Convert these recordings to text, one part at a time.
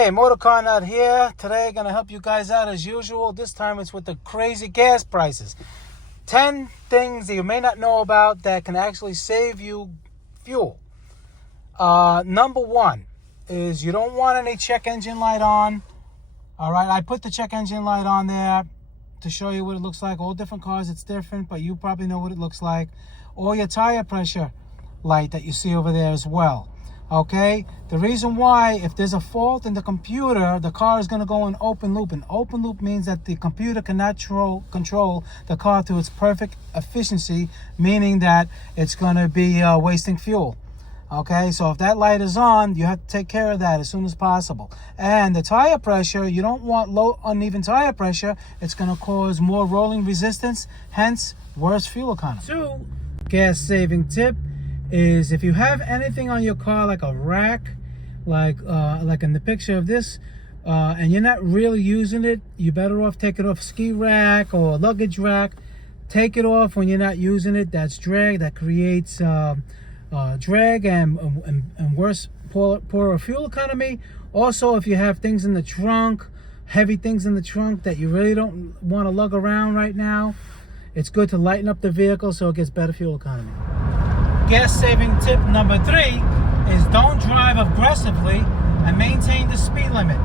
Hey, Motorcarnut here. Today, gonna help you guys out as usual. This time it's with the crazy gas prices. 10 things that you may not know about that can actually save you fuel. Number one is you don't want any check engine light on. All right, I put the check engine light on there to show you what it looks like. All different cars, it's different, but you probably know what it looks like. Or your tire pressure light that you see over there as well. Okay, the reason why, if there's a fault in the computer, the car is going to go in open loop. And open loop means that the computer cannot control the car to its perfect efficiency, meaning that it's going to be wasting fuel. Okay, so if that light is on, you have to take care of that as soon as possible. And the tire pressure, you don't want low, uneven tire pressure. It's going to cause more rolling resistance, hence worse fuel economy. 2, gas saving tip is if you have anything on your car like a rack, like in the picture of this, and you're not really using it, you're better off take it off ski rack or luggage rack. Take it off when you're not using it. That's drag. That creates drag and worse, poorer fuel economy. Also, if you have things in the trunk, heavy things in the trunk that you really don't want to lug around right now, it's good to lighten up the vehicle so it gets better fuel economy. Gas saving tip number 3 is don't drive aggressively and maintain the speed limit.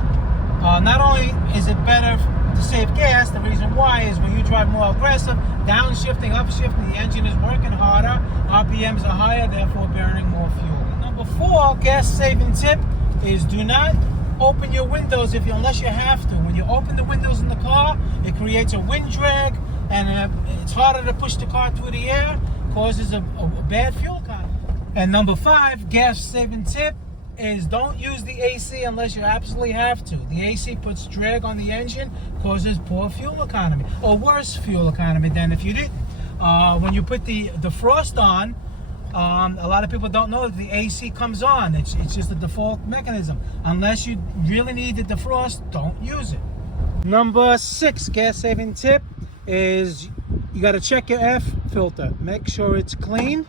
Not only is it better to save gas, the reason why is when you drive more aggressive, downshifting, upshifting, the engine is working harder, RPMs are higher, therefore burning more fuel. Number 4 gas saving tip is do not open your windows unless you have to. When you open the windows in the car, it creates a wind drag and it's harder to push the car through the air, causes a bad fuel economy. And number 5 gas saving tip is don't use the AC unless you absolutely have to. The AC puts drag on the engine, causes poor fuel economy or worse fuel economy than if you didn't. When you put the defrost on, a lot of people don't know that the AC comes on. It's just a default mechanism. Unless you really need the defrost, don't use it. Number 6 gas saving tip is you got to check your air filter. Make sure it's clean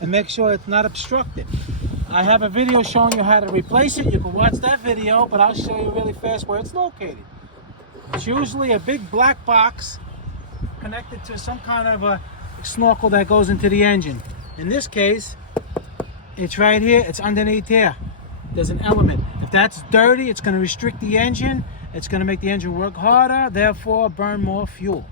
and make sure it's not obstructed. I have a video showing you how to replace it. You can watch that video, but I'll show you really fast where it's located. It's usually a big black box connected to some kind of a snorkel that goes into the engine. In this case, it's right here. It's underneath here. There's an element. If that's dirty, it's going to restrict the engine. It's going to make the engine work harder, therefore burn more fuel.